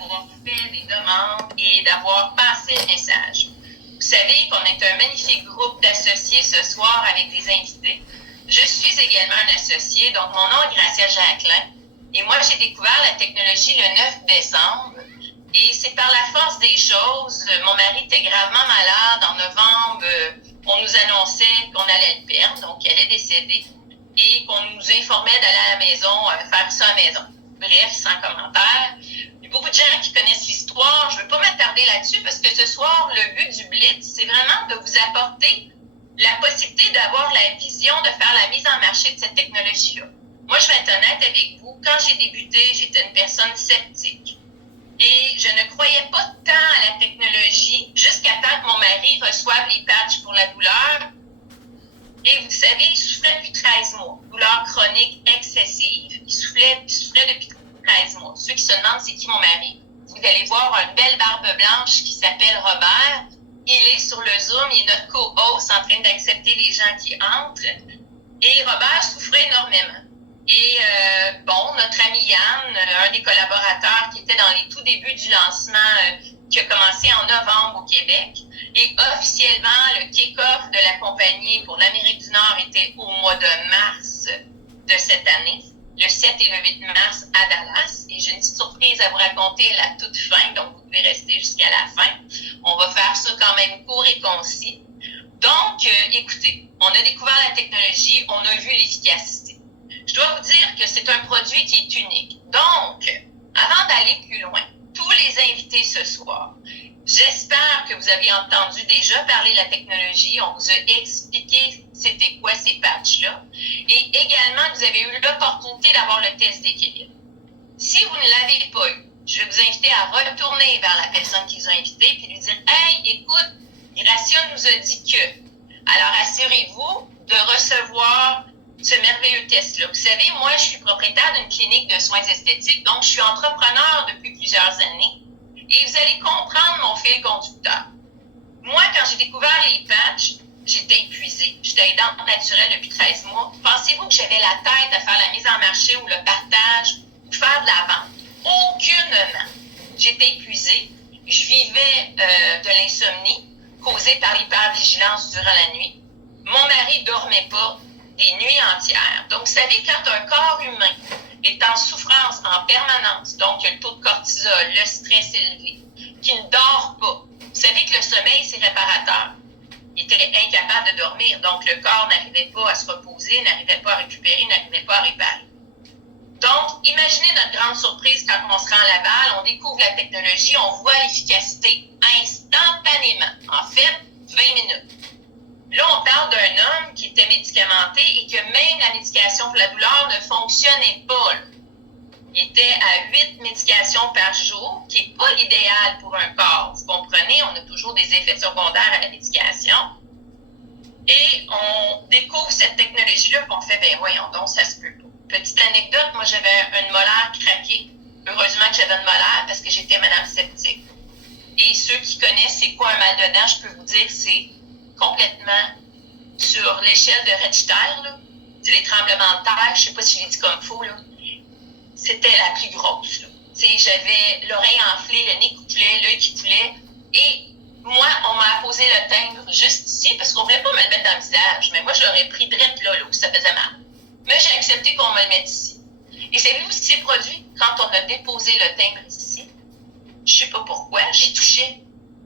d'avoir fait des demandes et d'avoir passé le message. Vous savez qu'on est un magnifique groupe d'associés ce soir avec des invités. Je suis également un associé, donc mon nom est Gracia Jacquelin. Et moi, j'ai découvert la technologie le 9 décembre. Et c'est par la force des choses. Mon mari était gravement malade. En novembre, on nous annonçait qu'on allait le perdre, donc il allait décéder. Et qu'on nous informait d'aller à la maison, faire ça à la maison. Bref, sans commentaire. Il y a beaucoup de gens qui connaissent l'histoire. Je ne veux pas m'attarder là-dessus parce que ce soir, le but du Blitz, c'est vraiment de vous apporter la possibilité d'avoir la vision de faire la mise en marché de cette technologie-là. Moi, je vais être honnête avec vous. Quand j'ai débuté, j'étais une personne sceptique. Et je ne croyais pas tant à la technologie jusqu'à temps que mon mari reçoive les patchs pour la douleur. Et vous savez, il souffrait depuis 13 mois. Douleur chronique excessive. Il souffrait depuis 13 mois. Ceux qui se demandent c'est qui mon mari, vous allez voir une belle barbe blanche qui s'appelle Robert. Il est sur le Zoom, il est notre co-host en train d'accepter les gens qui entrent. Et Robert souffrait énormément. Et notre ami Yann, un des collaborateurs qui était dans les tout débuts du lancement qui a commencé en novembre au Québec, et officiellement, le kick-off de la compagnie pour l'Amérique du Nord était au mois de mars de cette année, le 7 et le 8 mars à Dallas. Et j'ai une petite surprise à vous raconter à la toute fin, donc vous pouvez rester jusqu'à la fin. On va faire ça quand même court et concis. Donc, écoutez, on a découvert la technologie, on a vu l'efficacité. Je dois vous dire que c'est un produit qui est unique. Donc, avant d'aller plus loin, tous les invités ce soir, j'espère que vous avez entendu déjà parler de la technologie. On vous a expliqué c'était quoi ces patchs-là. Et également, vous avez eu l'opportunité d'avoir le test d'équilibre. Si vous ne l'avez pas eu, je vais vous inviter à retourner vers la personne qui vous a invité et lui dire « Hey, écoute, Gracia nous a dit que. » Alors, assurez-vous de recevoir ce merveilleux test-là. Vous savez, moi, je suis propriétaire d'une clinique de soins esthétiques, donc je suis entrepreneur depuis plusieurs années. Et vous allez comprendre mon fil conducteur. Moi, quand j'ai découvert les patchs, j'étais épuisée. J'étais aidante naturelle depuis 13 mois. Pensez-vous que j'avais la tête à faire la mise en marché ou le partage ou faire de la vente? Aucunement. J'étais épuisée. Je vivais de l'insomnie causée par l'hypervigilance durant la nuit. Mon mari dormait pas des nuits entières. Donc, vous savez, quand un corps humain est en souffrance en permanence, donc il y a le taux de cortisol, le stress élevé, qui ne dort pas. Vous savez que le sommeil, c'est réparateur. Il était incapable de dormir, donc le corps n'arrivait pas à se reposer, n'arrivait pas à récupérer, n'arrivait pas à réparer. Donc, imaginez notre grande surprise quand on se rend à Laval, on découvre la technologie, on voit l'efficacité instantanément. En fait, 20 minutes. Là, on parle d'un homme qui était médicamenté et que même la médication pour la douleur ne fonctionnait pas. Là. Il était à 8 médications par jour, qui n'est pas l'idéal pour un corps. Vous comprenez, on a toujours des effets secondaires à la médication. Et on découvre cette technologie-là et on fait, ben voyons donc, ça se peut pas. Petite anecdote, moi j'avais une molaire craquée. Heureusement que j'avais une molaire parce que j'étais madame sceptique. Et ceux qui connaissent c'est quoi un mal de dents, je peux vous dire, c'est complètement sur l'échelle de Richter, là. Les tremblements de terre, je sais pas si je l'ai dit comme il faut, là. C'était la plus grosse, là. J'avais l'oreille enflée, le nez qui coulait, l'œil qui coulait. Et moi, on m'a apposé le timbre juste ici parce qu'on voulait pas me le mettre dans le visage. Mais moi, je l'aurais pris direct là où ça faisait mal. Mais j'ai accepté qu'on me le mette ici. Et savez-vous ce qui s'est produit quand on a déposé le timbre ici? Je sais pas pourquoi, j'ai touché.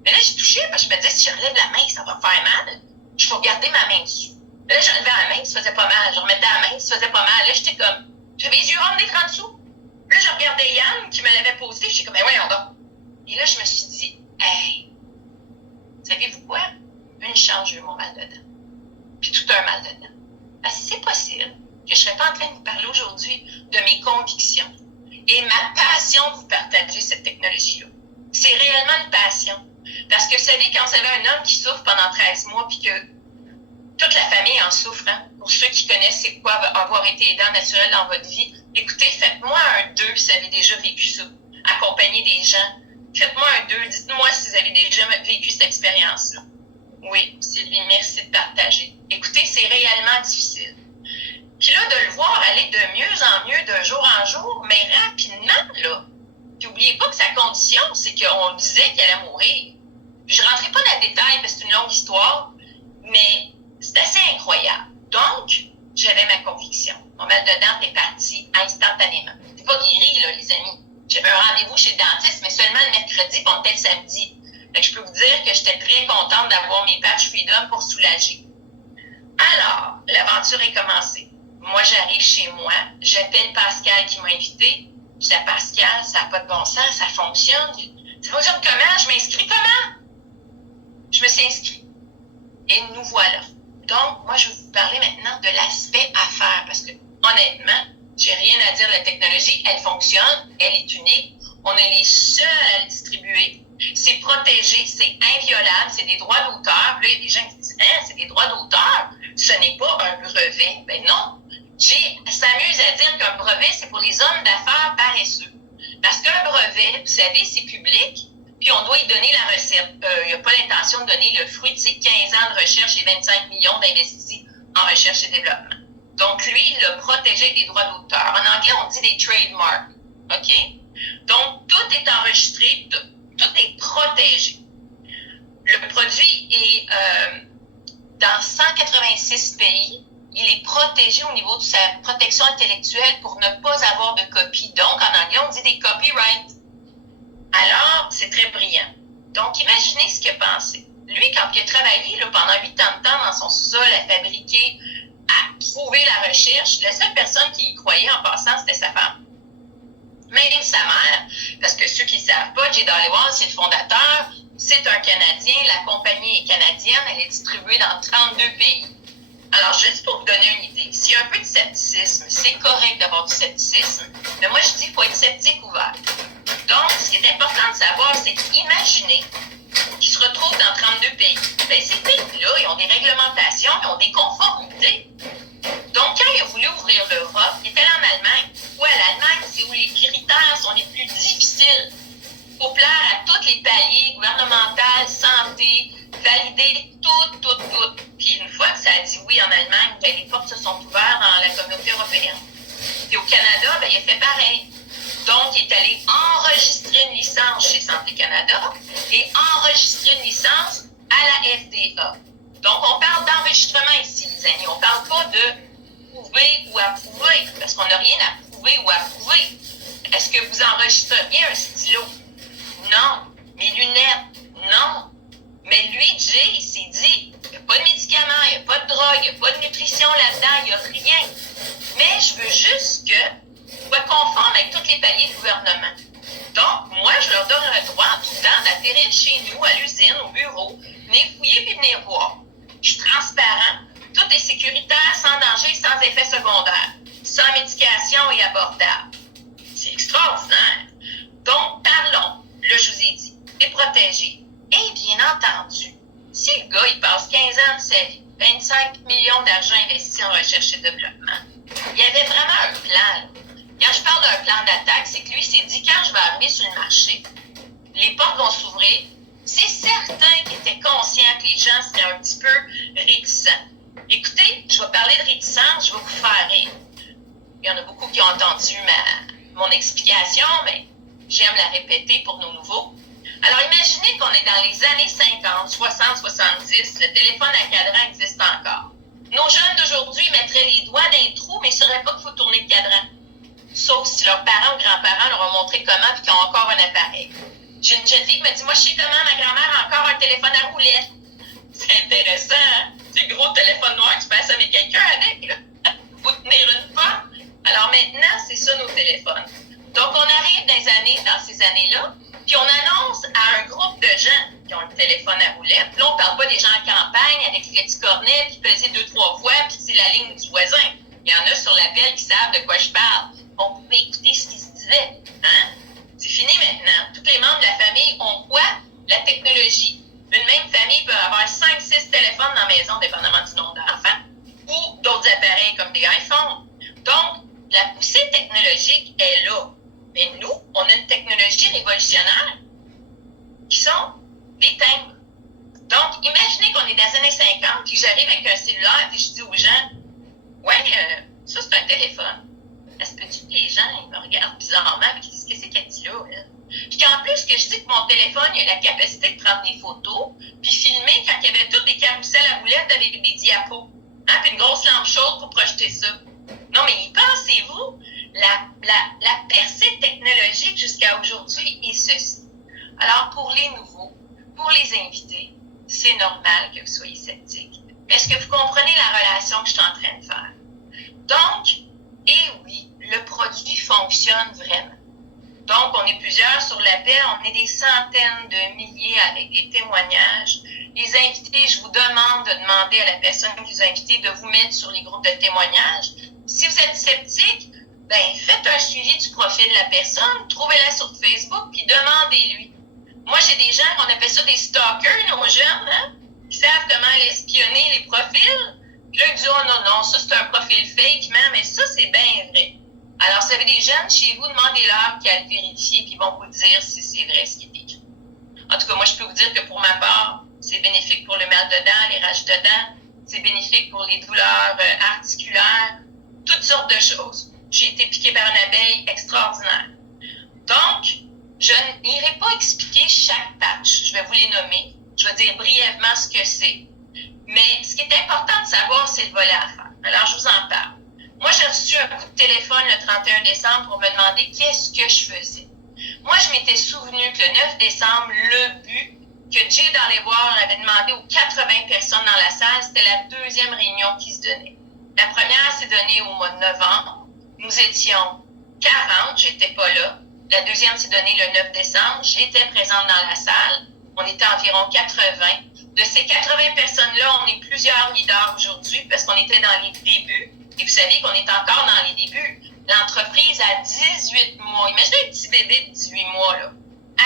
Mais là, j'ai touché parce que je me disais, si je relève la main, ça va faire mal. Je vais garder ma main dessus. Là, j'enlevais la main, ça faisait pas mal. Je remettais la main, ça faisait pas mal. Là, j'étais comme, j'avais les yeux remplis en dessous. Là, je regardais Yann qui me l'avait posé. J'étais comme, ben voyons donc. Et là, je me suis dit, hey, savez-vous quoi? Une chance, j'ai eu mon mal de dents. Puis tout un mal de dents. Parce que c'est possible que je ne serais pas en train de vous parler aujourd'hui de mes convictions et ma passion de vous partager cette technologie-là. C'est réellement une passion. Parce que vous savez, quand vous avez un homme qui souffre pendant 13 mois puis que toute la famille en souffre, hein? Pour ceux qui connaissent c'est quoi avoir été aidant naturel dans votre vie, écoutez, faites-moi un 2 si vous avez déjà vécu ça. Accompagnez des gens. Faites-moi un 2. Dites-moi si vous avez déjà vécu cette expérience-là. Oui, Sylvie, merci de partager. Écoutez, c'est réellement difficile. Puis là, de le voir aller de mieux en mieux, de jour en jour, mais rapidement, là. Puis n'oubliez pas que ça condition, c'est qu'on disait qu'elle allait mourir. Je ne rentrerai pas dans le détail parce que c'est une longue histoire, mais c'est assez incroyable. Donc, j'avais ma conviction. Mon mal de dents est parti instantanément. C'est pas guéri, là, les amis. J'avais un rendez-vous chez le dentiste, mais seulement le mercredi, puis on était le samedi. Fait que je peux vous dire que j'étais très contente d'avoir mes patchs Freedom pour soulager. Alors, l'aventure est commencée. Moi, j'arrive chez moi, j'appelle Pascal qui m'a invité. Je dis à Pascal, ça n'a pas de bon sens, ça fonctionne. Ça fonctionne comment? Je m'inscris comment? Je me suis inscrite. Et nous voilà. Donc, moi, je vais vous parler maintenant de l'aspect affaires, parce que, honnêtement, j'ai rien à dire de la technologie. Elle fonctionne, elle est unique. On est les seuls à la distribuer. C'est protégé, c'est inviolable, c'est des droits d'auteur. Puis là, il y a des gens qui disent, c'est des droits d'auteur. Ce n'est pas un brevet. Ben non. S'amuse à dire qu'un brevet, c'est pour les hommes d'affaires paresseux. Parce qu'un brevet, vous savez, c'est public, puis on doit y donner la recette. Il n'y a pas l'intention de donner le fruit de ses 15 ans de recherche et 25 millions d'investis en recherche et développement. Donc, lui, il a protégé des droits d'auteur. En anglais, on dit des trademarks. OK? Donc, tout est enregistré, tout est protégé. Le produit est dans 186 pays. Il est protégé au niveau de sa protection intellectuelle pour ne pas avoir de copie. Donc, en anglais, on dit des copyrights. Alors, c'est très brillant. Donc, imaginez ce qu'il a pensé. Lui, quand il a travaillé là, pendant 8 ans de temps dans son sous-sol à fabriquer, à trouver la recherche, la seule personne qui y croyait en passant, c'était sa femme. Même sa mère, parce que ceux qui ne savent pas, Jay Dollywall, c'est le fondateur, c'est un Canadien, la compagnie est canadienne, elle est distribuée dans 32 pays. Alors, juste pour vous donner une idée, s'il y a un peu de scepticisme, c'est correct d'avoir du scepticisme, mais moi, je dis qu'il faut être sceptique ouvert. Donc, ce qui est important de savoir, c'est qu'imaginez qu'ils se retrouvent dans 32 pays. Bien, ces pays-là, ils ont des réglementations, ils ont des conformités. Donc, quand il a voulu ouvrir l'Europe, il était allé en Allemagne. Ouais, l'Allemagne, c'est où les critères sont les plus difficiles. Il faut plaire à tous les paliers, gouvernemental, santé, valider tout. Puis une fois que ça a dit oui en Allemagne, bien, les portes se sont ouvertes dans la communauté européenne. Puis au Canada, bien, il a fait pareil. Donc, il est allé enregistrer une licence chez Santé Canada et enregistrer une licence à la FDA. Donc, on parle d'enregistrement ici, les amis. On ne parle pas de prouver ou approuver, parce qu'on n'a rien à prouver ou approuver. Est-ce que vous enregistreriez un stylo? Non. Mes lunettes? Non. Mais lui, Jay, il s'est dit, il n'y a pas de médicaments, il n'y a pas de drogue, il n'y a pas de nutrition là-dedans, il n'y a rien. Mais je veux juste que soit conforme avec tous les paliers de gouvernement. Donc, moi, je leur donne le droit en tout temps d'atterrir chez nous, à l'usine, au bureau, venir fouiller puis venir voir. Je suis transparent, tout est sécuritaire, sans danger, sans effet secondaire, sans médication et abordable. C'est extraordinaire. Donc, parlons. Là, je vous ai dit, c'est protégé. Et bien entendu, si le gars, il passe 15 ans de sa vie, 25 millions d'argent investis en recherche et développement, il y avait vraiment un plan. Quand je parle d'un plan d'attaque, c'est que lui s'est dit, quand je vais arriver sur le marché, les portes vont s'ouvrir. C'est certain qu'il était conscient que les gens seraient un petit peu réticents. Écoutez, je vais parler de réticence, je vais vous faire rire. Il y en a beaucoup qui ont entendu mon explication, mais j'aime la répéter pour nos nouveaux. Alors, imaginez qu'on est dans les années 50, 60, 70, le téléphone à cadran existe encore. Nos jeunes d'aujourd'hui mettraient les doigts dans les trous, mais ils ne sauraient pas qu'il faut tourner le cadran. Sauf si leurs parents ou grands-parents leur ont montré comment et qu'ils ont encore un appareil. J'ai une jeune fille qui me dit, moi, je sais comment ma grand-mère a encore un téléphone à roulette. C'est intéressant, hein? C'est le gros téléphone noir que tu passes avec quelqu'un avec, là. Faut tenir une pomme. Alors maintenant, c'est ça nos téléphones. Donc, on arrive dans ces années-là, puis on annonce à un groupe de gens qui ont un téléphone à roulette. Là, on ne parle pas des gens en campagne avec les petits cornets qui pesaient 2-3 fois, puis c'est la ligne du voisin. Il y en a sur l'appel qui savent de quoi je parle. On pouvait écouter ce qui se disait. Hein? C'est fini maintenant. Tous les membres de la famille ont quoi? La technologie. Une même famille peut avoir 5-6 téléphones dans la maison, dépendamment du nombre d'enfants, ou d'autres appareils comme des iPhones. Donc, la poussée technologique est là. Mais nous, on a une technologie révolutionnaire qui sont les timbres. Donc, imaginez qu'on est dans les années 50, puis j'arrive avec un cellulaire, puis je dis aux gens, ouais, ça c'est un téléphone. Est-ce que les gens ils me regardent bizarrement et ils disent qu'est-ce qu'elle dit là? Puis qu'en plus, ce que je dis que mon téléphone, il a la capacité de prendre des photos, puis filmer quand il y avait tous des carousels à roulettes avec des diapos, hein, puis une grosse lampe chaude pour projeter ça. Non, mais y pensez-vous, la percée technologique jusqu'à aujourd'hui est ceci. Alors, pour les nouveaux, pour les invités, c'est normal que vous soyez sceptiques. Mais est-ce que vous comprenez la relation que je suis en train de faire? Donc, et oui, le produit fonctionne vraiment. Donc, on est plusieurs sur l'appel, on est des centaines de milliers avec des témoignages. Les invités, je vous demande de demander à la personne qui vous a invité de vous mettre sur les groupes de témoignages. Si vous êtes sceptique, ben faites un suivi du profil de la personne, trouvez-la sur Facebook, puis demandez-lui. Moi, j'ai des gens, on appelle ça des stalkers, nos jeunes, hein, qui savent comment aller espionner les profils. Puis là, ils disent, oh non, ça c'est un profil fake, mais ça c'est bien vrai. Alors, si vous avez des jeunes chez vous, demandez-leur qu'à le vérifier, puis ils vont vous dire si c'est vrai ce qui est écrit. En tout cas, moi, je peux vous dire que pour ma part, c'est bénéfique pour le mal de dents, les rages de dents, c'est bénéfique pour les douleurs articulaires, toutes sortes de choses. J'ai été piquée par une abeille extraordinaire. Donc, je n'irai pas expliquer chaque patch. Je vais vous les nommer. Je vais dire brièvement ce que c'est. Mais ce qui est important de savoir, c'est le volet à faire. Alors, je vous en parle. Moi, j'ai reçu un coup de téléphone le 31 décembre pour me demander qu'est-ce que je faisais. Moi, je m'étais souvenu que le 9 décembre, le but que Jay dans les boires avait demandé aux 80 personnes dans la salle, c'était la deuxième réunion qui se donnait. La première s'est donnée au mois de novembre. Nous étions 40, j'étais pas là. La deuxième s'est donnée le 9 décembre. J'étais présente dans la salle. On était environ 80. De ces 80 personnes-là, on est plusieurs leaders aujourd'hui parce qu'on était dans les débuts. Et vous savez qu'on est encore dans les débuts. L'entreprise a 18 mois. Imaginez un petit bébé de 18 mois, là.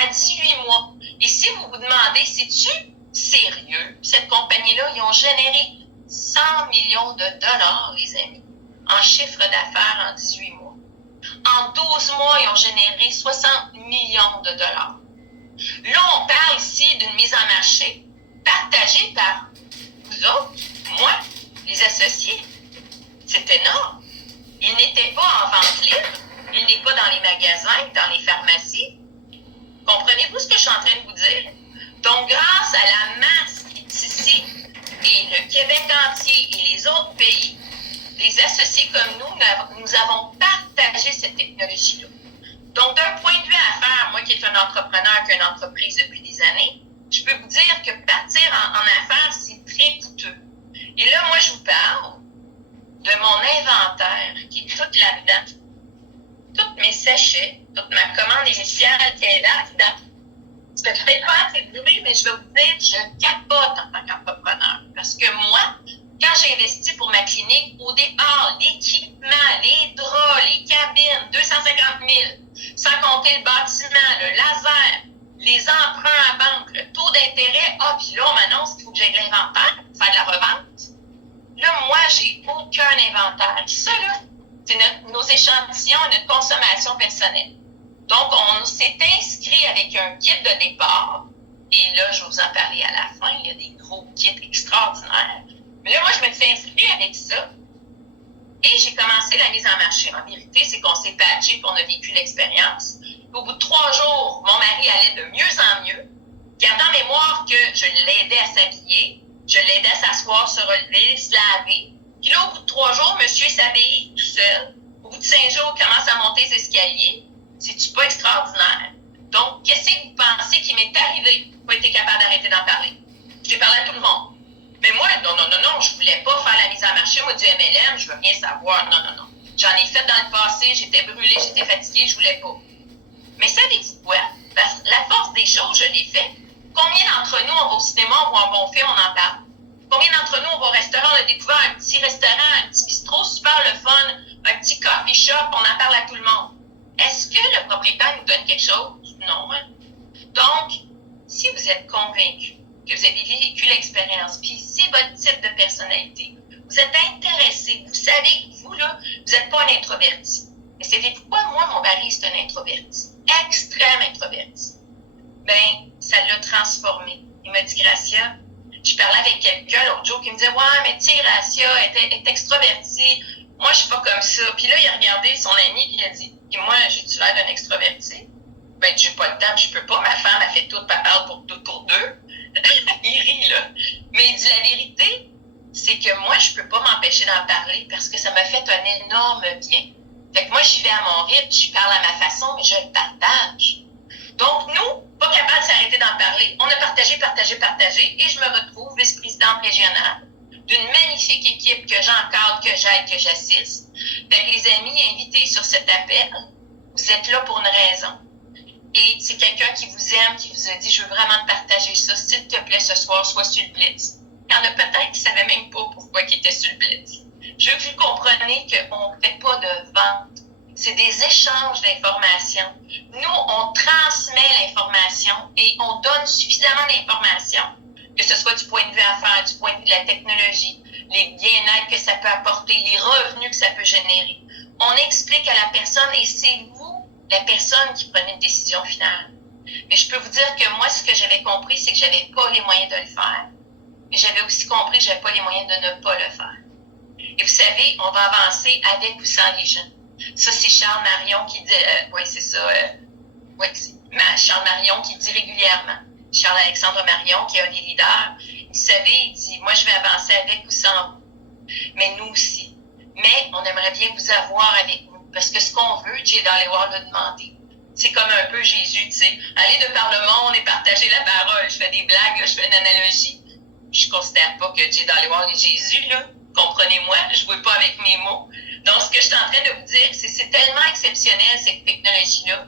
À 18 mois. Et si vous vous demandez, c'est-tu sérieux? Cette compagnie-là, ils ont généré 100 millions de dollars, les amis, en chiffre d'affaires en 18 mois. En 12 mois, ils ont généré 60 millions de dollars. Là, on parle ici d'une mise en marché partagée par vous autres, moi, les associés. C'est énorme. Il n'était pas en vente libre. Il n'est pas dans les magasins, dans les pharmacies. Comprenez-vous ce que je suis en train de vous dire? Donc, grâce à la masse qui est ici, et le Québec entier et les autres pays, les associés comme nous avons partagé cette technologie-là. Donc, d'un point de vue affaires, moi qui est un entrepreneur qui a une entreprise depuis des années, je peux vous dire que partir en affaires, c'est très coûteux. Et là, moi, je vous parle de mon inventaire qui est tout là-dedans. Tous mes sachets, toute ma commande initiale qui est là-dedans. Tu peux peut-être pas être bruit, mais je vais vous dire, je capote en tant qu'entrepreneur. Parce que moi, quand j'ai investi pour ma clinique, au départ, l'équipement, les draps, les cabines, 250 000, sans compter le bâtiment, le laser, les emprunts à banque, le taux d'intérêt, puis là, on m'annonce qu'il faut que j'aille de l'inventaire, faire de la revente. Là, moi, j'ai aucun inventaire. Ça, là, c'est nos échantillons et notre consommation personnelle. Donc, on s'est inscrit avec un kit de départ. Et là, je vais vous en parler à la fin. Il y a des gros kits extraordinaires. Mais là, moi, je me suis inscrite avec ça. Et j'ai commencé la mise en marché. En vérité, c'est qu'on s'est patché et qu'on a vécu l'expérience. Au bout de 3 jours, mon mari allait de mieux en mieux. Gardant en mémoire que je l'aidais à s'habiller, je l'aidais à s'asseoir, se relever, se laver. Puis là, au bout de 3 jours, monsieur s'habille tout seul. Au bout de 5 jours, il commence à monter les escaliers. C'est-tu pas extraordinaire? Donc, qu'est-ce que vous pensez qui m'est arrivé? Je n'ai pas été capable d'arrêter d'en parler. J'ai parlé à tout le monde. Mais moi, non, je voulais pas faire la mise en marché. Moi, du MLM, je veux rien savoir. Non. J'en ai fait dans le passé, j'étais brûlée, j'étais fatiguée, je voulais pas. Mais savez-vous quoi? Parce que la force des choses, je l'ai fait. Combien d'entre nous, on va au cinéma, on voit un bon film, on en parle? Combien d'entre nous, on va au restaurant, on a découvert un petit restaurant, un petit bistrot, super le fun, un petit coffee shop, on en parle à tout le monde. Est-ce que le propriétaire nous donne quelque chose? Non. Hein? Donc, si vous êtes convaincu que vous avez vécu l'expérience, puis c'est votre type de personnalité, vous êtes intéressé, vous savez que vous, là, vous n'êtes pas un introverti. Mais savez-vous quoi? Moi, mon mari, c'est un introverti. Extrême introverti. Ben, ça l'a transformé. Il m'a dit, Gracia, je parlais avec quelqu'un l'autre jour qui me disait, ouais, mais tu sais, Gracia est extrovertie. Moi, je suis pas comme ça. Puis là, il a regardé son ami et il a dit, et moi, j'ai-tu l'air d'un extroverti? Ben, j'ai pas le temps, je peux pas. Ma femme a fait tout, elle parle pour tout, pour deux. Il rit, là. Mais il dit la vérité, c'est que moi, je peux pas m'empêcher d'en parler parce que ça m'a fait un énorme bien. Fait que moi, j'y vais à mon rythme, j'y parle à ma façon, mais je le partage. Donc, nous, pas capable de s'arrêter d'en parler. On a partagé, et je me retrouve vice-présidente régionale d'une magnifique équipe que j'encadre, que j'aide, que j'assiste. Fait que les amis invités sur cet appel, vous êtes là pour une raison. Et c'est quelqu'un qui vous aime, qui vous a dit, je veux vraiment te partager ça. S'il te plaît, ce soir, sois sur le Blitz. Il y en a peut-être qui ne savaient même pas pourquoi ils étaient sur le Blitz. Je veux que vous compreniez qu'on ne fait pas de vente. C'est des échanges d'informations. Nous, on transmet l'information et on donne suffisamment d'informations, que ce soit du point de vue affaires, du point de vue de la technologie, les bien-être que ça peut apporter, les revenus que ça peut générer. On explique à la personne et c'est vous, la personne, qui prenez une décision finale. Mais je peux vous dire que moi, ce que j'avais compris, c'est que j'avais pas les moyens de le faire. Mais j'avais aussi compris que j'avais pas les moyens de ne pas le faire. Et vous savez, on va avancer avec ou sans les gens. Ça, c'est Charles Marion qui dit, oui, c'est ça, Charles Marion qui dit régulièrement. Charles-Alexandre Marion, qui est un des leaders, vous savez, il dit, moi, je vais avancer avec ou sans vous. Mais nous aussi. Mais on aimerait bien vous avoir avec nous. Parce que ce qu'on veut, Jay Dhaliwal l'a demandé. C'est comme un peu Jésus, tu sais. Aller de par le monde et partager la parole. Je fais des blagues, là, je fais une analogie. Je ne considère pas que Jay Dhaliwal est Jésus, là. Comprenez-moi, je ne joue pas avec mes mots. Donc, ce que je suis en train de vous dire, c'est tellement exceptionnel, cette technologie-là,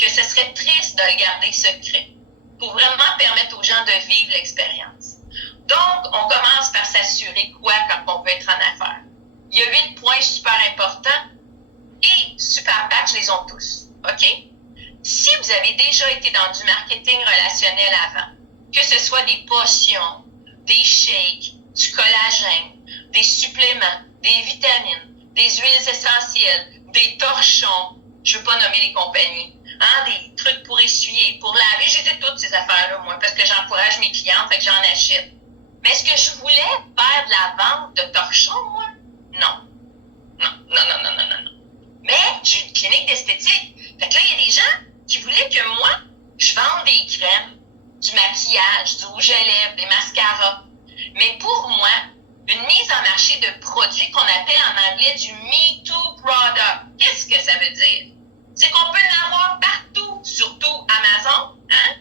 que ce serait triste de le garder secret pour vraiment permettre aux gens de vivre l'expérience. Donc, on commence par s'assurer quoi quand on veut être en affaires. Il y a 8 points super importants et Super Patch les ont tous. OK? Si vous avez déjà été dans du marketing relationnel avant, que ce soit des potions, des shakes, du collagène, des suppléments, des vitamines, des huiles essentielles, des torchons, je ne veux pas nommer les compagnies, des trucs pour essuyer, pour laver, j'ai fait toutes ces affaires-là, moi, parce que j'encourage mes clientes, fait que j'en achète. Mais est-ce que je voulais faire de la vente de torchons, moi? Non. Non. Mais j'ai une clinique d'esthétique. Fait que là, il y a des gens qui voulaient que moi, je vende des crèmes, du maquillage, du rouge à lèvres, des mascaras. Mais pour moi, une mise en marché de produits qu'on appelle en anglais du Me Too product. Qu'est-ce que ça veut dire? C'est qu'on peut en avoir partout, surtout Amazon. Hein?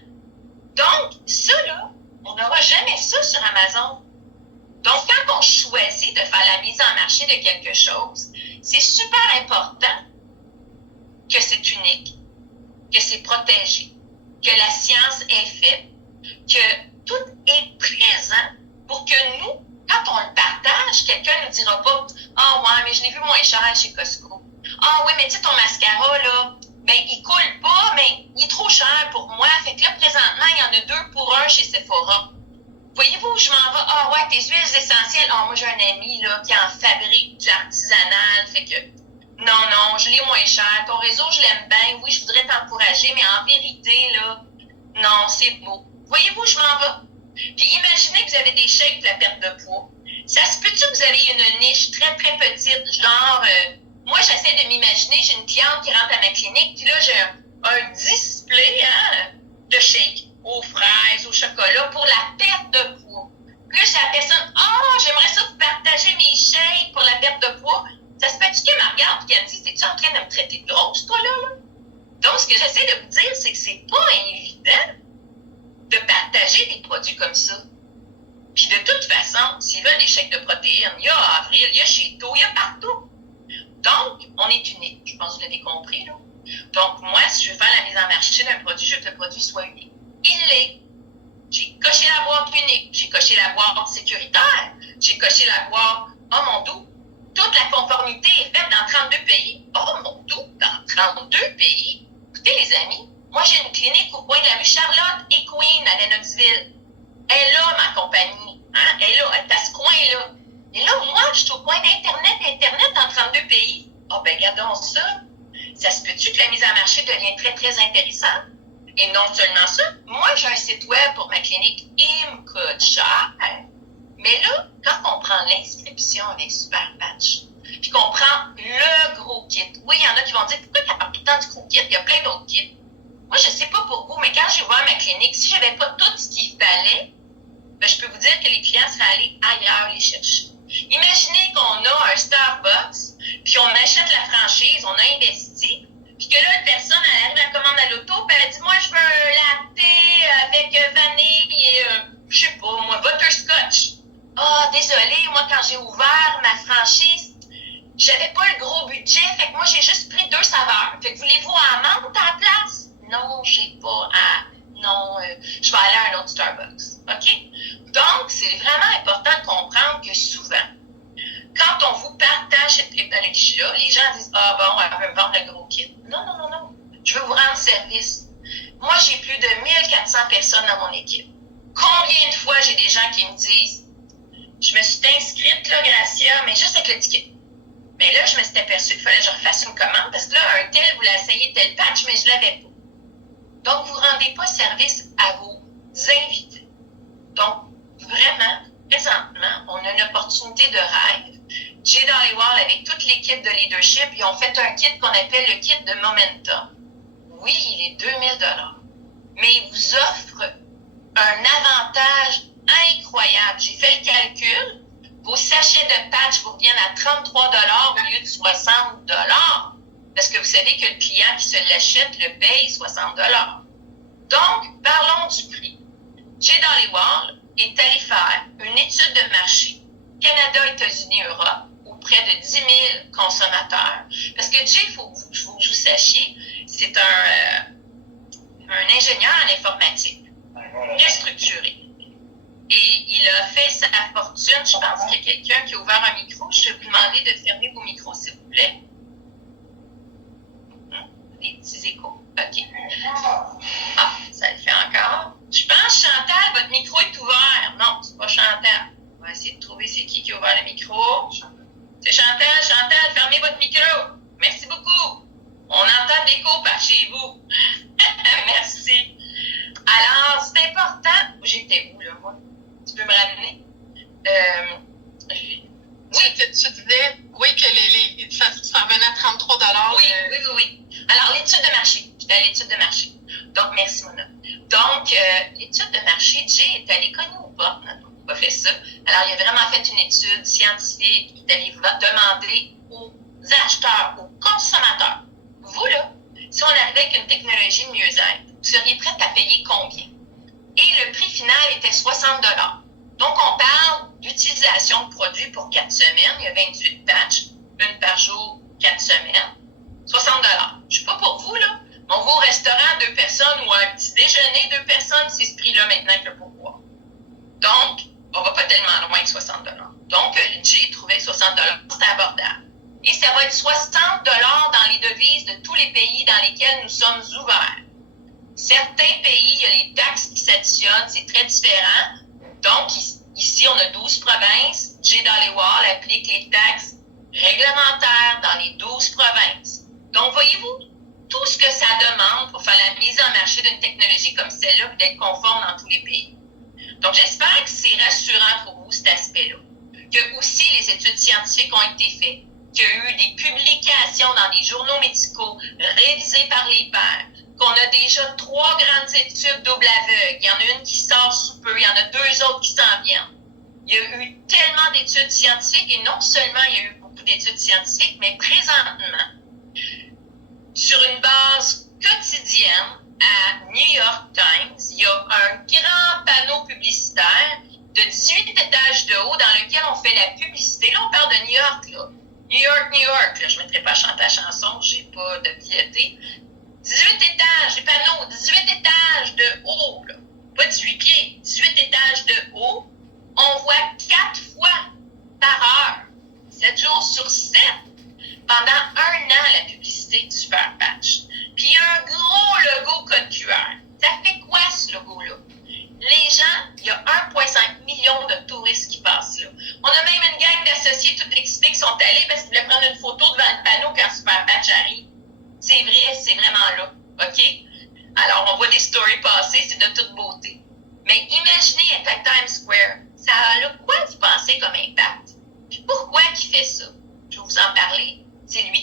Donc, ça, là, on n'aura jamais ça sur Amazon. Donc, quand on choisit de faire la mise en marché de quelque chose, c'est super important que c'est unique, que c'est protégé, que la science est faite, que tout est présent pour que nous, quand on le partage, quelqu'un ne nous dira pas « Ah ouais, mais je l'ai vu moins cher chez Costco. Ah oui, mais tu sais, ton mascara, là, ben, il coule pas, mais il est trop cher pour moi. Fait que là, présentement, il y en a 2 pour 1 chez Sephora. Voyez-vous, je m'en vais. Ah ouais, tes huiles essentielles. Ah, moi, j'ai un ami, là, qui en fabrique du artisanal. Fait que, non, je l'ai moins cher. Ton réseau, je l'aime bien. Oui, je voudrais t'encourager, mais en vérité, là, non, c'est beau. Voyez-vous, je m'en vais. Puis imaginez que vous avez des shakes pour la perte de poids. Ça se peut-tu que vous avez une niche très, très petite, genre, moi, j'essaie de m'imaginer, j'ai une cliente qui rentre à ma clinique, puis là, j'ai un display de shakes aux fraises, au chocolat pour la perte de poids. Puis là, j'ai la personne, j'aimerais ça vous partager mes shakes pour la perte de poids. Ça se peut-tu qu'elle me regarde et qu'elle me dit, t'es-tu en train de me traiter de grosse, toi, là? Donc, ce que j'essaie de vous dire, c'est que c'est pas évident de partager des produits comme ça. Puis de toute façon, s'ils veulent des chèques de protéines, il y a Avril, il y a Cheeto, il y a partout. Donc, on est unique. Je pense que vous l'avez compris, là. Donc, moi, si je veux faire la mise en marché d'un produit, je veux que le produit soit unique. Il l'est. J'ai coché la boîte unique. J'ai coché la boîte sécuritaire. J'ai coché la boîte, oh mon doux, toute la conformité est faite dans 32 pays. Oh mon doux, dans 32 pays. Écoutez, les amis, moi, j'ai une clinique au coin de la rue Charlotte et Queen à Lennoxville. Elle est là, ma compagnie. Hein? Elle est là, elle est à ce coin-là. Et là, moi, je suis au coin d'Internet dans 32 pays. Ah, ben, regardons ça. Ça se peut-tu que la mise en marché devient très, très intéressante? Et non seulement ça, moi, j'ai un site web pour ma clinique. Il me coûte cher. Mais là, quand on prend l'inscription avec Super Patch, puis qu'on prend le gros kit, oui, il y en a qui vont dire, pourquoi tu parles tout le temps du gros kit? Il y a plein d'autres kits. Moi, Moi, je ne sais pas pour vous, mais quand j'ai ouvert ma clinique, si je n'avais pas tout ce qu'il fallait, ben, je peux vous dire que les clients seraient allés ailleurs les chercher. Imaginez qu'on a un Starbucks, puis on achète la franchise, on a investi, puis que là, une personne, elle arrive à la commande à l'auto, puis elle dit, moi, je veux un latte avec vanille et, je sais pas, moi, butterscotch. Ah, désolé, moi, quand j'ai ouvert ma franchise, j'avais pas le gros budget, fait que moi, j'ai juste pris 2 saveurs. Fait que voulez-vous en menthe à la place? Non, j'ai pas à... Non, je vais aller à un autre Starbucks. OK? Donc, c'est vraiment important de comprendre que souvent, quand on vous partage cette technologie-là, les gens disent « Ah bon, elle veut me vendre le gros kit. » Non, non, non, non. Je veux vous rendre service. Moi, j'ai plus de 1400 personnes dans mon équipe. Combien de fois j'ai des gens qui me disent « Je me suis inscrite, là, Gracia, mais juste avec le ticket. » Mais là, je me suis aperçue qu'il fallait que je refasse une commande parce que là, un tel voulait essayer tel patch, mais je ne l'avais pas. Donc, vous ne rendez pas service à vos invités. Donc, vraiment, présentement, on a une opportunité de rêve. Jay Dhaliwal, avec toute l'équipe de leadership, ils ont fait un kit qu'on appelle le kit de Momentum. Oui, il est 2000 $, mais il vous offre un avantage incroyable. J'ai fait le calcul. Vos sachets de patch vous reviennent à 33 $ au lieu de 60 $. Parce que vous savez que le client qui se l'achète le paye 60 $. Donc, parlons du prix. Jay Dhaliwal est allé faire une étude de marché, Canada, États-Unis, Europe, auprès de 10 000 consommateurs. Parce que Jay, il faut que vous sachiez, c'est un ingénieur en informatique, très structuré. Et il a fait sa fortune. Je pense qu'il y a quelqu'un qui a ouvert un micro. Je vais vous demander de fermer vos micros, s'il vous plaît. Des petits échos. OK. Ah, ça le fait encore. Je pense, Chantal, votre micro est ouvert. Non, c'est pas Chantal. On va essayer de trouver c'est qui a ouvert le micro. C'est Chantal. Chantal, fermez votre micro. Merci beaucoup. On entend de l'écho par chez vous. Merci. Alors, c'est important. J'étais où, là, moi? Tu peux me ramener? Oui, tu disais, oui, que ça revenait à 33 $. Oui. Alors, l'étude de marché. J'étais à l'étude de marché. Donc, merci, Mona. Donc, l'étude de marché, Jay est allé cogner aux portes. Il n'a pas fait ça. Alors, il a vraiment fait une étude scientifique. Il est allé demander aux acheteurs, aux consommateurs. Vous, là, si on arrivait avec une technologie de mieux-être, vous seriez prête à payer combien? Et le prix final était 60 $. Donc, on parle d'utilisation de produits pour 4 semaines. Il y a 28 patchs, une par jour, 4 semaines. 60 $. Je ne sais pas pour vous, là. On va au restaurant, 2 personnes, ou à un petit déjeuner, 2 personnes, c'est ce prix-là maintenant que le pourboire. Donc, on va pas tellement loin que 60 $. Donc, Jay trouvait 60 $, c'était abordable. Et ça va être 60 $ dans les devises de tous les pays dans lesquels nous sommes ouverts. Certains pays, il y a les taxes qui s'additionnent, c'est très différent. Donc, ici, on a 12 provinces. Jay Dhaliwal applique les taxes réglementaires dans les 12 provinces. Donc, voyez-vous, tout ce que ça demande pour faire la mise en marché d'une technologie comme celle-là, puis d'être conforme dans tous les pays. Donc, j'espère que c'est rassurant pour vous, cet aspect-là. Que aussi, les études scientifiques ont été faites. Qu'il y a eu des publications dans des journaux médicaux révisées par les pairs. Qu'on a déjà 3 grandes études double aveugle. Il y en a une qui sort sous peu, il y en a 2 autres qui s'en viennent. Il y a eu tellement d'études scientifiques, et non seulement il y a eu beaucoup d'études scientifiques, mais présentement, sur une base quotidienne, à New York Times, il y a un grand panneau publicitaire de 18 étages de haut dans lequel on fait la publicité. Là, on parle de New York, là. New York, là. Je ne mettrai pas à chanter la chanson, j'ai pas de billetté. 18 étages, les panneaux, 18 étages de haut, là. Pas 18 pieds, 18 étages de haut. On voit 4 fois par heure, 7 jours sur 7, pendant 1 an, la publicité du Super Patch. Puis il y a un gros logo code QR. Ça fait quoi, ce logo-là? Les gens, il y a 1,5 million de touristes qui passent là. On a même une gang d'associés tout excités qui sont allés parce qu'ils voulaient prendre une photo devant le panneau quand Super Patch arrive. C'est vrai, c'est vraiment là. OK? Alors, on voit des stories passer, c'est de toute beauté. Mais imaginez être à Times Square. Ça a quoi vous pensez comme impact? Puis pourquoi il fait ça? Je vais vous en parler. C'est lui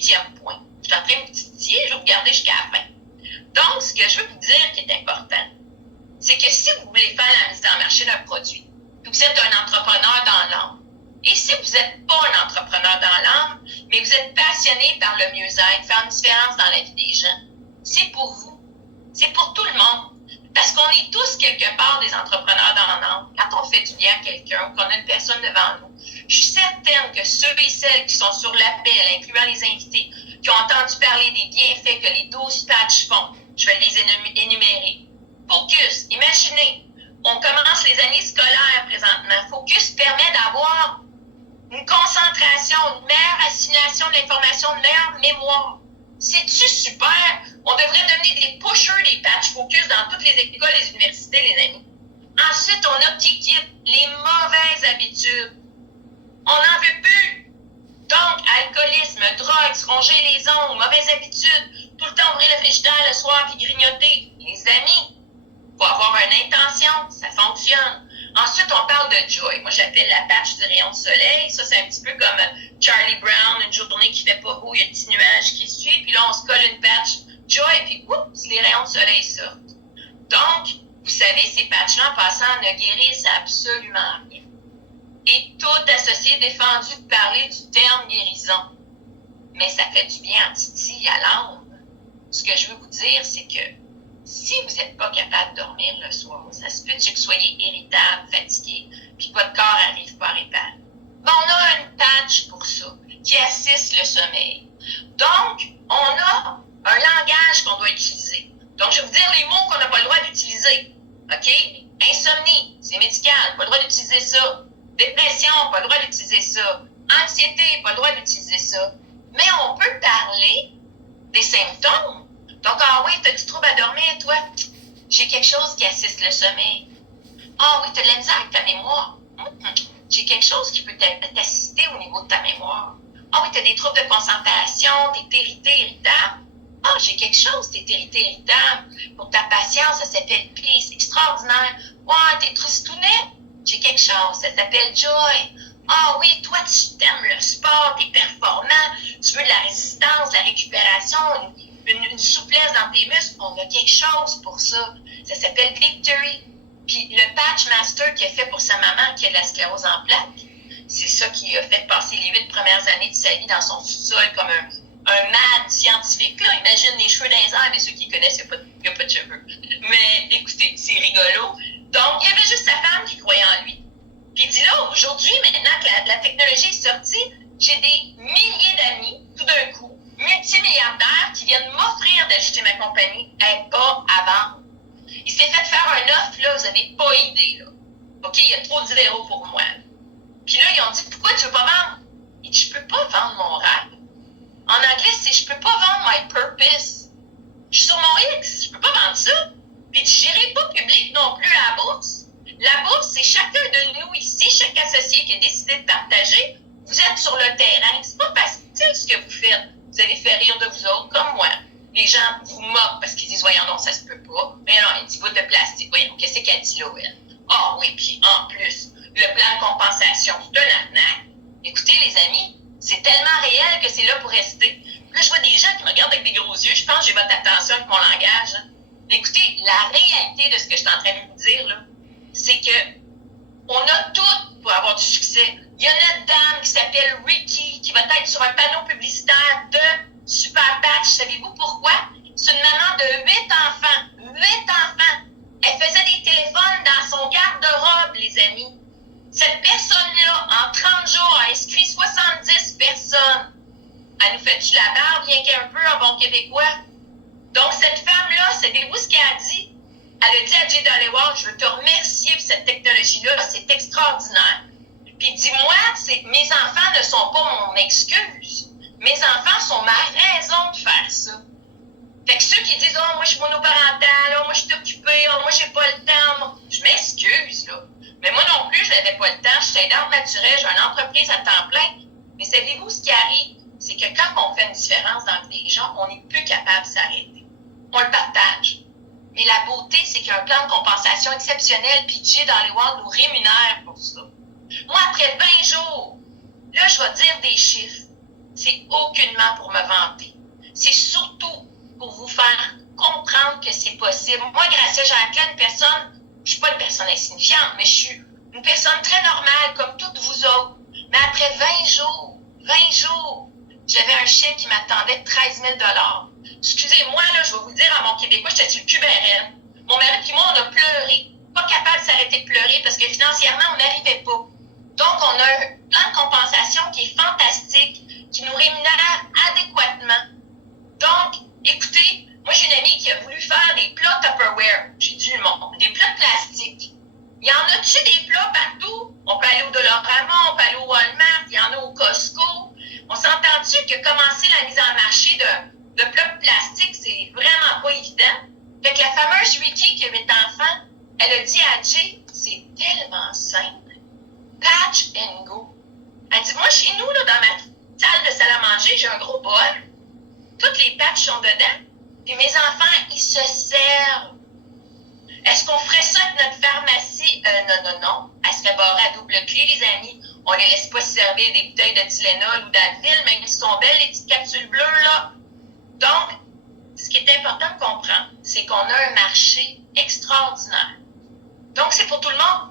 ce que je veux vous dire qui est important, c'est que si vous voulez faire la mise en marché d'un produit, puis vous êtes un entrepreneur dans l'âme, et si vous n'êtes pas un entrepreneur dans l'âme, mais vous êtes passionné par le mieux-être, faire une différence dans la vie des gens, c'est pour vous. C'est pour tout le monde. Parce qu'on est tous quelque part des entrepreneurs dans l'âme. Quand on fait du bien à quelqu'un, qu'on a une personne devant nous, je suis certaine que ceux et celles qui sont sur l'appel, incluant les invités, qui ont entendu parler des bienfaits que les 12 patchs font, je vais les énumérer. Focus, imaginez, on commence les années scolaires présentement. Focus permet d'avoir une concentration, une meilleure assimilation de l'information, une meilleure mémoire. C'est-tu super? On devrait devenir des pushers des patchs focus dans toutes les écoles et les universités, les amis. Ensuite, on a qui quitte les mauvaises habitudes. On n'en veut plus. Donc, alcoolisme, drogue, se ronger les ongles, mauvaises habitudes, tout le temps ouvrir le frigidaire le soir puis grignoter. Les amis, il faut avoir une intention, ça fonctionne. Ensuite, on parle de joy. Moi, j'appelle la patch du rayon de soleil. Ça, c'est un petit peu comme Charlie Brown, une journée qui fait pas beau, il y a un petit nuage qui suit, puis là, on se colle une patch joy, puis oups, les rayons de soleil sortent. Donc, vous savez, ces patchs-là, en passant, ne guérissent absolument rien. Et tout associé défendu de parler du terme guérison. Mais ça fait du bien en titi, à l'âme. Ce que je veux vous dire, c'est que si vous n'êtes pas capable de dormir le soir, ça se peut que vous soyez irritable, fatigué, puis que votre corps n'arrive pas à réparer. Ben, on a une patch pour ça, qui assiste le sommeil. Donc, on a un langage qu'on doit utiliser. Donc, je vais vous dire les mots qu'on n'a pas le droit d'utiliser. OK? Insomnie, c'est médical, pas le droit d'utiliser ça. Dépression, pas le droit d'utiliser ça. Anxiété, pas le droit d'utiliser ça. Mais on peut parler des symptômes. Donc, ah oui, tu as du trouble à dormir, toi? J'ai quelque chose qui assiste le sommeil. Ah oui, tu as de la misère avec ta mémoire. J'ai quelque chose qui peut t'assister au niveau de ta mémoire. Ah oui, tu as des troubles de concentration, tu es irrité, irritable. Ah, j'ai quelque chose, tu es irrité, irritable. Pour ta patience, ça s'appelle peace, extraordinaire. Ouais, tu es tristounet. J'ai quelque chose, ça s'appelle joy. Ah oui, toi, tu t'aimes le sport, tu es performant, tu veux de la résistance, de la récupération, une souplesse dans tes muscles. On a quelque chose pour ça. Ça s'appelle victory. Puis le patch master qu'il a fait pour sa maman qui a de la sclérose en plaques, c'est ça qui a fait passer les 8 premières années de sa vie dans son sous-sol comme un mad scientifique. Là, imagine les cheveux dans les airs, mais ceux qui connaissent, il n'y a pas de cheveux. Mais écoutez, c'est rigolo. Donc, il y avait juste sa femme qui croyait en lui. Puis il dit là, aujourd'hui, maintenant que la technologie est sortie, j'ai des milliers d'amis, tout d'un coup, multimilliardaires, qui viennent m'offrir d'acheter ma compagnie. Elle n'est pas à vendre. Il s'est fait faire un offre, là, vous n'avez pas idée, là. OK, il y a trop de zéros pour moi. Puis là, ils ont dit, pourquoi tu ne veux pas vendre? Il dit, je ne peux pas vendre mon rêve. En anglais, c'est je ne peux pas vendre my purpose. Je suis sur mon X, je ne peux pas vendre ça. Puis il dit, je n'irai pas public non plus à la bourse. La bourse, c'est chacun de nous ici, chaque associé qui a décidé de partager. Vous êtes sur le terrain. C'est pas facile ce que vous faites. Vous allez faire rire de vous autres, comme moi. Les gens vous moquent parce qu'ils disent, voyons non, ça se peut pas. Mais non, un petit bout de plastique. Voyons, qu'est-ce qu'elle dit là, elle? Ah oui, puis en plus, le plan de compensation de l'arnaque. Écoutez, les amis, c'est tellement réel que c'est là pour rester. Là, je vois des gens qui me regardent avec des gros yeux. Je pense que j'ai votre attention avec mon langage. Hein. Écoutez, la réalité de ce que je suis en train de vous dire, là, c'est que on a tout pour avoir du succès. Il y a une dame qui s'appelle Ricky qui va être sur un panneau publicitaire de Super Patch. Savez-vous pourquoi? C'est une maman de 8 enfants. 8 enfants. Elle faisait des téléphones dans son garde-robe, les amis. Cette personne-là, en 30 jours, a inscrit 70 personnes. Elle nous fait-tu la barbe, bien qu'un peu en bon québécois? Donc, cette femme-là, savez-vous ce qu'elle a dit? Elle a dit à Jay Dollywall, je veux te remercier pour cette technologie-là, c'est extraordinaire. Puis dis-moi, mes enfants ne sont pas mon excuse. Mes enfants sont ma raison de faire ça. Fait que ceux qui disent, oh, moi je suis monoparentale, oh, moi je suis occupée, oh, moi j'ai pas le temps, je m'excuse, là. Mais moi non plus, je n'avais pas le temps, je suis aidante naturelle, j'ai une entreprise à temps plein. Mais savez-vous ce qui arrive? C'est que quand on fait une différence dans la vie des gens, on n'est plus capable de s'arrêter. On le partage. Mais la beauté, c'est qu'il y a un plan de compensation exceptionnel, puis Jay Dollywall nous rémunère pour ça. Moi, après 20 jours, là, je vais dire des chiffres. C'est aucunement pour me vanter. C'est surtout pour vous faire comprendre que c'est possible. Moi, Gracia Jacqueline, je suis pas une personne insignifiante, mais je suis une personne très normale, comme toutes vous autres. Mais après 20 jours, j'avais un chèque qui m'attendait de 13 000 $. Excusez-moi, là, je vais vous le dire en mon québécois, j'étais sur le cul ben raide. Mon mari et moi, on a pleuré. Pas capable de s'arrêter de pleurer parce que financièrement, on n'arrivait pas. Donc, on a un plan de compensation qui est fantastique, qui nous rémunère adéquatement. Donc, écoutez, moi, j'ai une amie qui a voulu faire des plats Tupperware. J'ai dit, des plats de plastique. Il y en a-tu des plats partout? On peut aller au Dollarama, on peut aller au Walmart, il y en a au Costco. On s'entend-tu que commencer la mise en marché de plats de plastique, c'est vraiment pas évident? Fait que la fameuse Ricky qui avait 8 enfants, elle a dit à Jay, c'est tellement simple. Patch and go. Elle dit, moi, chez nous, là, dans ma salle à manger, j'ai un gros bol. Toutes les patchs sont dedans. Puis mes enfants, ils se servent. Est-ce qu'on ferait ça avec notre pharmacie? Non. Elle serait barrée à double clé, les amis. On les laisse pas se servir des bouteilles de Tylenol ou d'Advil, même si sont belles, les petites capsules bleues, là. Donc, ce qui est important de comprendre, c'est qu'on a un marché extraordinaire. Donc, c'est pour tout le monde.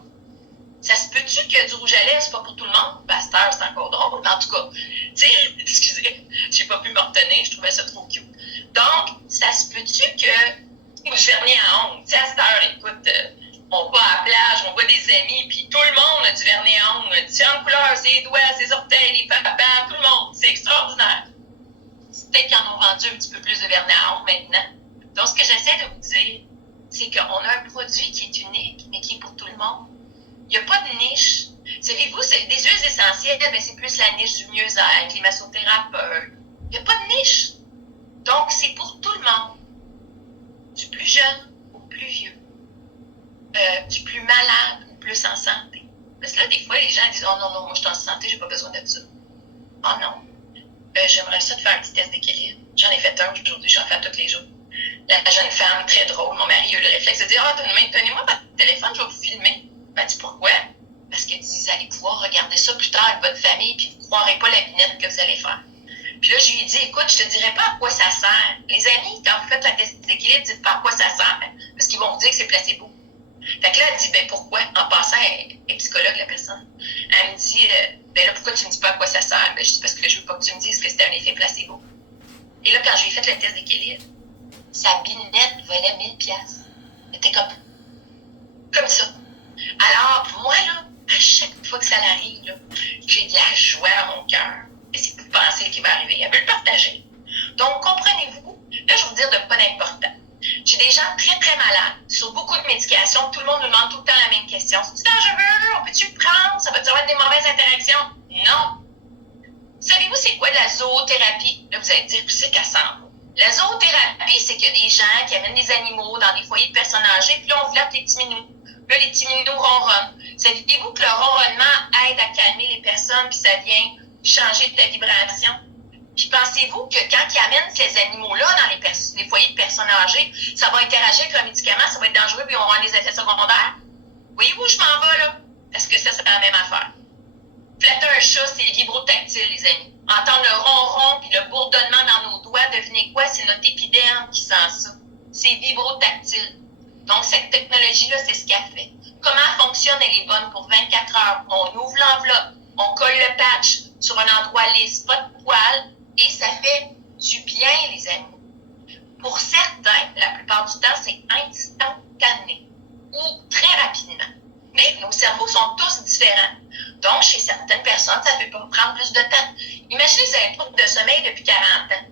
Ça se peut-tu que du rouge à lèvres, c'est pas pour tout le monde? Pasteur, c'est encore drôle, mais en tout cas, tu sais, excusez, j'ai pas pu me retenir, je trouvais ça trop cute. Donc, ça se peut-tu que du vernis à ongles? Tu sais, à cette heure, écoute, on va à la plage, on voit des amis, puis tout le monde a du vernis à ongles, différentes couleurs, ses doigts, ses orteils, les papas, tout le monde. C'est extraordinaire. C'est peut-être qu'ils en ont vendu un petit peu plus de vernis à ongles maintenant. Donc, ce que j'essaie de vous dire, c'est qu'on a un produit qui est unique, mais qui est pour tout le monde. Il n'y a pas de niche. Savez-vous, c'est des huiles essentielles, mais c'est plus la niche du mieux-être, les massothérapeutes. Il n'y a pas de niche. Donc, c'est pour tout le monde. Du plus jeune au plus vieux. Du plus malade au plus en santé. Parce que là, des fois, les gens disent, oh non, moi, je suis en santé, j'ai pas besoin de ça. Oh non. J'aimerais ça te faire un petit test d'équilibre. J'en ai fait un aujourd'hui, j'en fais tous les jours. La jeune femme, très drôle, mon mari a eu le réflexe de dire, donnez-moi votre téléphone, je vais vous filmer. Ben, dis pourquoi? Parce que vous allez pouvoir regarder ça plus tard avec votre famille, puis vous ne croirez pas la binette que vous allez faire. Puis là, je lui ai dit, écoute, je te dirai pas à quoi ça sert. Les amis, quand vous faites un test d'équilibre, dites pas à quoi ça sert, parce qu'ils vont vous dire que c'est placebo. Fait que là, elle dit, ben pourquoi? En passant, elle est psychologue, la personne. Elle me dit, ben là, pourquoi tu me dis pas à quoi ça sert? Ben, je dis, parce que je veux pas que tu me dises que c'était un effet placebo. Et là, quand je lui ai fait le test d'équilibre, sa binette valait 1000 $. Elle était comme ça. Alors, moi, là, à chaque fois que ça arrive, là, j'ai de la joie dans mon cœur. Qu'est-ce que vous pensez qui va arriver? Elle veut le partager. Donc, comprenez-vous, là, je vais vous dire de quoi d'important. J'ai des gens très, très malades, sur beaucoup de médications. Tout le monde nous demande tout le temps la même question. C'est-tu dangereux? On peut-tu le prendre? Ça va-tu avoir des mauvaises interactions? Non. Savez-vous c'est quoi de la zoothérapie? Là, vous allez dire, puis c'est qu'elle s'en va. La zoothérapie, c'est qu'il y a des gens qui amènent des animaux dans des foyers de personnes âgées, puis là, on flatte les petits minous. Là, les petits minous ronronnent. Saviez-vous que le ronronnement aide à calmer les personnes, puis ça vient changer de ta vibration? Puis pensez-vous que quand ils amènent ces animaux-là dans les foyers de personnes âgées, ça va interagir avec le médicament, ça va être dangereux, puis ils vont avoir des effets secondaires? Voyez-vous, je m'en vais, là? Parce que ça, c'est la même affaire. Flatter un chat, c'est vibrotactile, les amis. Entendre le ronron puis le bourdonnement dans nos doigts, devinez quoi? C'est notre épiderme qui sent ça. C'est vibrotactile. Donc, cette technologie-là, c'est ce qu'elle fait. Comment elle fonctionne? Elle est bonne pour 24 heures. On ouvre l'enveloppe, on colle le patch sur un endroit lisse, pas de poils, et ça fait du bien, les amis. Pour certains, la plupart du temps, c'est instantané ou très rapidement. Mais nos cerveaux sont tous différents. Donc, chez certaines personnes, ça peut prendre plus de temps. Imaginez, vous avez un trouble de sommeil depuis 40 ans.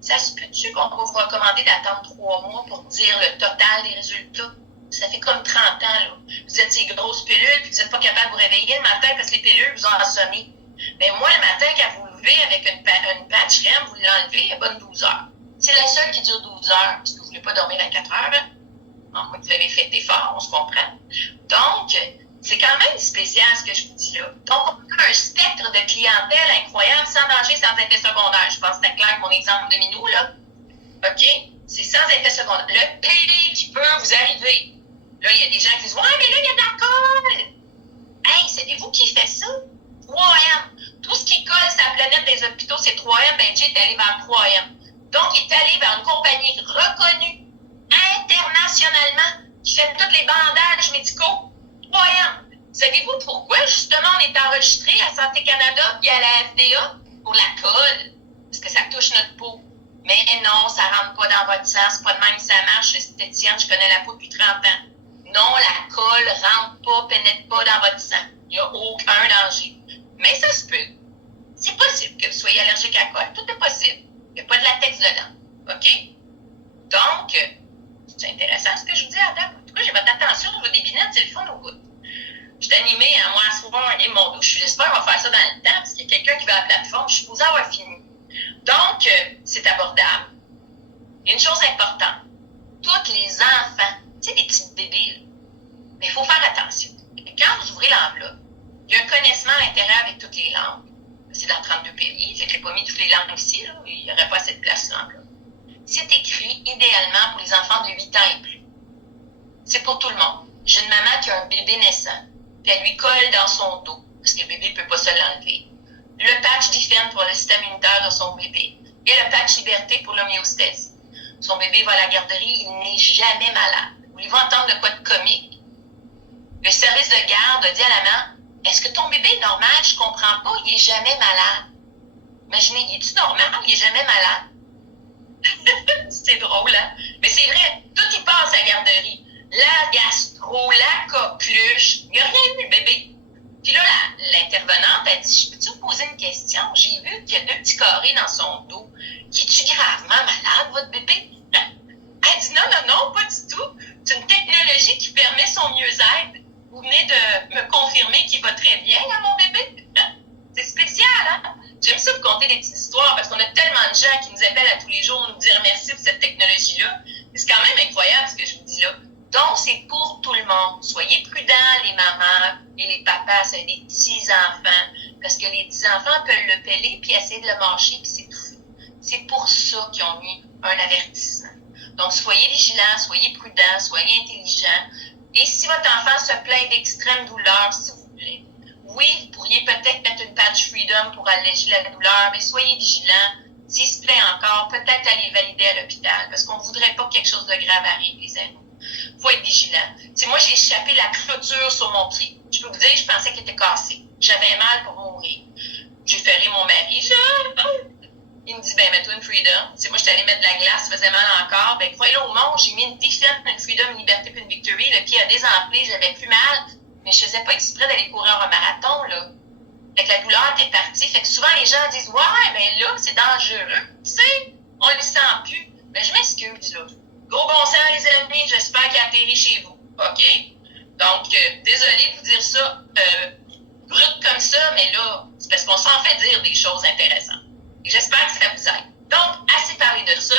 Ça se peut-tu qu'on va vous recommander d'attendre 3 mois pour dire le total des résultats? Ça fait comme 30 ans, là. Vous êtes ces grosses pilules, puis vous n'êtes pas capable de vous réveiller le matin parce que les pilules vous ont assommé. Mais moi, le matin, quand vous levez avec une patch REM, vous l'enlevez, elle bonne 12 heures. C'est la seule qui dure 12 heures, parce que vous ne voulez pas dormir 24 heures, hein? En moins que vous avez fait d'efforts, on se comprend. Donc, c'est quand même spécial ce que je vous dis là. Donc, on a un spectre de clientèle incroyable, sans danger, sans effet secondaire. Je pense que c'est clair mon exemple de minou, là. OK? C'est sans effet secondaire. Le pire qui peut vous arriver. Là, il y a des gens qui disent, ouais, mais là, il y a de l'alcool. Hey, savez-vous qui fait ça? 3M. Tout ce qui colle sur la planète des hôpitaux, c'est 3M. Ben, Jay est allé vers 3M. Donc, il est allé vers une compagnie reconnue internationalement, qui fait tous les bandages médicaux. Voyons. Savez-vous pourquoi, justement, on est enregistré à Santé Canada et à la FDA? Pour la colle. Parce que ça touche notre peau. Mais non, ça rentre pas dans votre sang. C'est pas de même que ça marche. Je suis esthéticienne, je connais la peau depuis 30 ans. Non, la colle rentre pas, pénètre pas dans votre sang. Il n'y a aucun danger. Mais ça se peut. C'est possible que vous soyez allergique à la colle. Tout est possible. Il n'y a pas de latex dedans. OK? Donc, c'est intéressant ce que je vous dis, Adam. En tout cas, j'ai votre attention au niveau des binettes, c'est le fun au bout. Je suis animée, moi, à ce moment, mon dos. J'espère qu'on va faire ça dans le temps, parce qu'il y a quelqu'un qui va à la plateforme. Je suis supposée avoir fini. Donc, c'est abordable. Il y a une chose importante. Tous les enfants, tu sais, les petits bébés, là, mais il faut faire attention. Quand vous ouvrez l'enveloppe, il y a un connaissement à l'intérieur avec toutes les langues. C'est dans 32 pays, fait que je n'ai pas mis toutes les langues ici, là. Il n'y aurait pas assez de place là. C'est écrit idéalement pour les enfants de 8 ans et plus. C'est pour tout le monde. J'ai une maman qui a un bébé naissant, puis elle lui colle dans son dos, parce que le bébé ne peut pas se l'enlever. Le patch Difen pour le système immunitaire de son bébé et le patch Liberté pour l'homéostasie. Son bébé va à la garderie, il n'est jamais malade. Vous voulez entendre de quoi de comique? Le service de garde a dit à la maman, est-ce que ton bébé est normal? Je comprends pas, il est jamais malade. Imaginez, il est-tu normal? Il est jamais malade? C'est drôle, hein? Mais c'est vrai, tout y passe à la garderie. La gastro, la coqueluche, il n'y a rien eu, bébé. Puis là, l'intervenante a dit, je peux-tu vous poser une question? J'ai vu qu'il y a 2 petits carrés dans son dos. Es-tu gravement malade, votre bébé? Elle dit, non, pas du tout. C'est une technologie qui permet son mieux-être. Vous venez de me confirmer qu'il va très bien à mon bébé. C'est spécial, hein? J'aime ça vous conter des petites histoires parce qu'on a tellement de gens qui nous appellent à tous les jours nous dire merci pour cette technologie-là. C'est quand même incroyable ce que je vous dis là. Donc, c'est pour tout le monde. Soyez prudents, les mamans et les papas, c'est des petits-enfants. Parce que les petits-enfants peuvent le peler puis essayer de le mâcher puis s'étouffer. C'est pour ça qu'ils ont mis un avertissement. Donc, soyez vigilants, soyez prudents, soyez intelligents. Et si votre enfant se plaint d'extrême douleur, s'il vous plaît, oui, vous pourriez peut-être mettre une patch Freedom pour alléger la douleur, mais soyez vigilants. S'il se plaint encore, peut-être aller valider à l'hôpital parce qu'on ne voudrait pas que quelque chose de grave arrive, les amis. Il faut être vigilant. T'sais, moi, j'ai échappé la clôture sur mon pied. Je peux vous dire, je pensais qu'elle était cassée. J'avais mal pour mourir. J'ai ferré mon mari. Il me dit, mets-toi une Freedom. T'sais, moi, je suis allée mettre de la glace, ça faisait mal encore. Croyez-le au monde, j'ai mis une Difen, une Freedom, une Liberté, puis une Victory. Le pied a désenflé, j'avais plus mal. Mais je faisais pas exprès d'aller courir un marathon, là. Fait que la douleur était partie. Fait que souvent, les gens disent, ouais, mais là, c'est dangereux. Tu sais, on le sent plus. Mais je m'excuse, là. Gros bon sang, les amis, j'espère qu'il atterrit chez vous. OK? Donc, désolé de vous dire ça brut comme ça, mais là, c'est parce qu'on s'en fait dire des choses intéressantes. Et j'espère que ça vous aide. Donc, assez parlé de ça.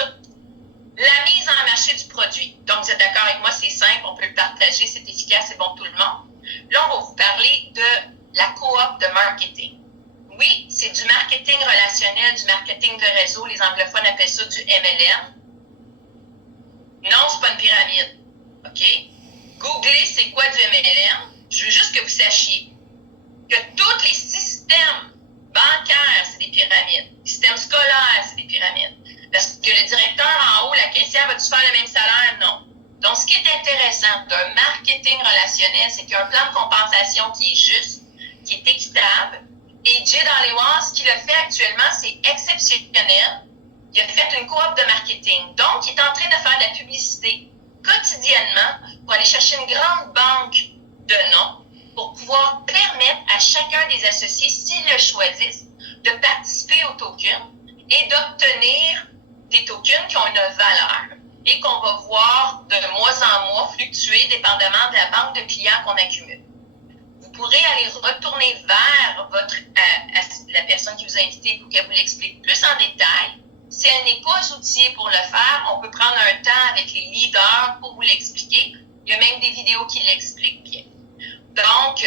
La mise en marché du produit. Donc, vous êtes d'accord avec moi, c'est simple, on peut le partager, c'est efficace, c'est bon pour tout le monde. Là, on va vous parler de la coop de marketing. Oui, c'est du marketing relationnel, du marketing de réseau. Les anglophones appellent ça du MLM. Non, c'est pas une pyramide. OK? Googlez c'est quoi du MLM. Je veux juste que vous sachiez que tous les systèmes bancaires, c'est des pyramides. Les systèmes scolaires, c'est des pyramides. Parce que le directeur en haut, la caissière, va-tu faire le même salaire? Non. Donc, ce qui est intéressant d'un marketing relationnel, c'est qu'il y a un plan de compensation qui est juste, qui est équitable. Et Jay Dhaliwal, ce qu'il a fait actuellement, c'est exceptionnel. Il a fait une coop de marketing. Donc, il est en train de faire de la publicité quotidiennement pour aller chercher une grande banque de noms pour pouvoir permettre à chacun des associés, s'ils le choisissent, de participer au token et d'obtenir des tokens qui ont une valeur et qu'on va voir de mois en mois fluctuer dépendamment de la banque de clients qu'on accumule. Vous pourrez aller retourner vers la personne qui vous a invité pour qu'elle vous l'explique plus en détail. Si elle n'est pas outillée pour le faire, on peut prendre un temps avec les leaders pour vous l'expliquer. Il y a même des vidéos qui l'expliquent bien. Donc,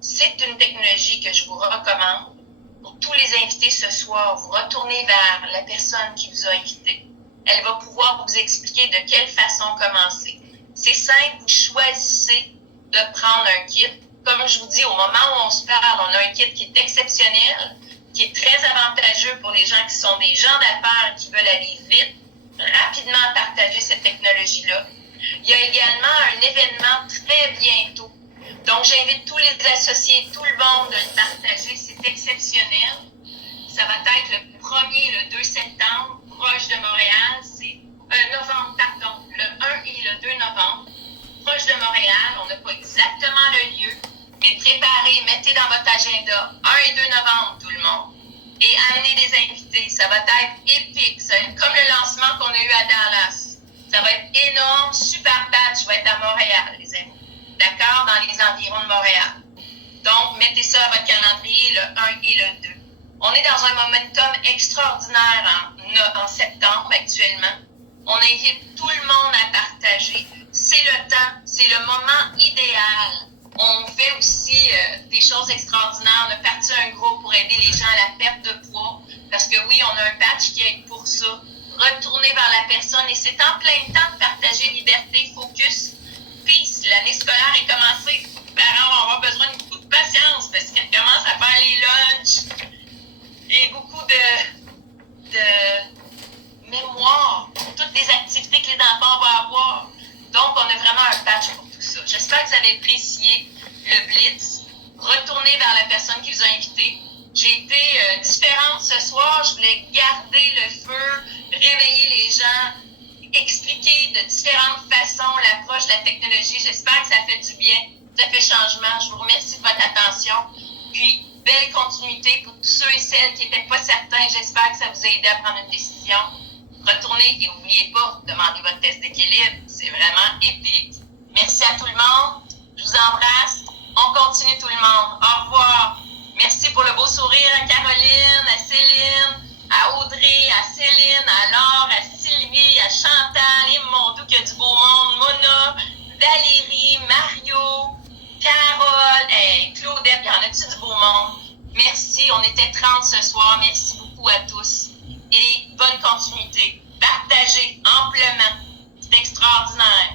c'est une technologie que je vous recommande. Pour tous les invités ce soir, vous retournez vers la personne qui vous a invité. Elle va pouvoir vous expliquer de quelle façon commencer. C'est simple, vous choisissez de prendre un kit. Comme je vous dis, au moment où on se parle, on a un kit qui est exceptionnel, qui est très avantageux pour les gens qui sont des gens d'affaires qui veulent aller vite. rapidement partager cette technologie-là. Il y a également un événement très bientôt. Donc, j'invite tous les associés, tout le monde de le partager. C'est exceptionnel. Ça va être le 1er et le 2 septembre, proche de Montréal. C'est novembre, pardon, le 1 et le 2 novembre, proche de Montréal. On n'a pas exactement le lieu, mais préparez, mettez dans votre agenda 1 et 2 novembre, tout le monde. Et amenez des invités. Ça va être épique. Ça va être comme le lancement qu'on a eu à Dallas. Ça va être énorme. Super Batch va être à Montréal, les amis. D'accord? Dans les environs de Montréal. Donc, mettez ça à votre calendrier, le 1 et le 2. On est dans un momentum extraordinaire en septembre actuellement. On invite tout le monde à partager. C'est le temps, c'est le moment idéal. On fait aussi des choses extraordinaires. On a parti un groupe pour aider les gens à la perte de poids. Parce que oui, on a un patch qui aide pour ça. Retourner vers la personne. Et c'est en plein temps de partager liberté, focus, peace. L'année scolaire est commencée. Les parents vont avoir besoin de beaucoup de patience parce qu'elles commencent à faire les lunchs et beaucoup de mémoire pour toutes les activités que les enfants vont avoir. Donc, on a vraiment un patch pour tout ça. J'espère que vous avez apprécié le Blitz. Retournez vers la personne qui vous a invité. J'ai été différente ce soir. Je voulais garder le feu, réveiller les gens, expliquer de différentes façons l'approche de la technologie. J'espère que ça fait du bien, ça fait changement. Je vous remercie de votre attention. Puis, belle continuité pour tous ceux et celles qui n'étaient pas certains. J'espère que ça vous a aidé à prendre une décision. Retournez et n'oubliez pas, demandez votre test d'équilibre. C'est vraiment épique. Merci à tout le monde. Je vous embrasse. On continue tout le monde. Au revoir. Merci pour le beau sourire à Caroline, à Céline, à Audrey, à Céline, à Laure, à Sylvie, à Chantal, et mon Dieu, qu'il y a du beau monde, Mona, Valérie, Mario, Carole, Claudette, il y en a-tu du beau monde? Merci, on était 30 ce soir. Merci beaucoup à tous. Et bonne continuité. Partagez amplement. C'est extraordinaire.